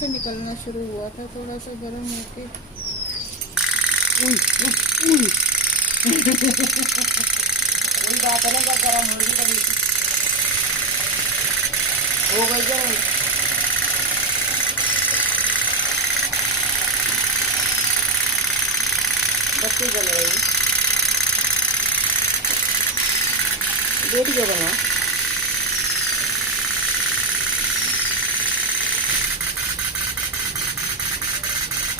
से निकलना शुरू हुआ था, थोड़ा सा गर्म होके। वही बात है ना, जब गर्म होगी तभी हो गई गर्म। बत्ती जल रही, बेटी जो बना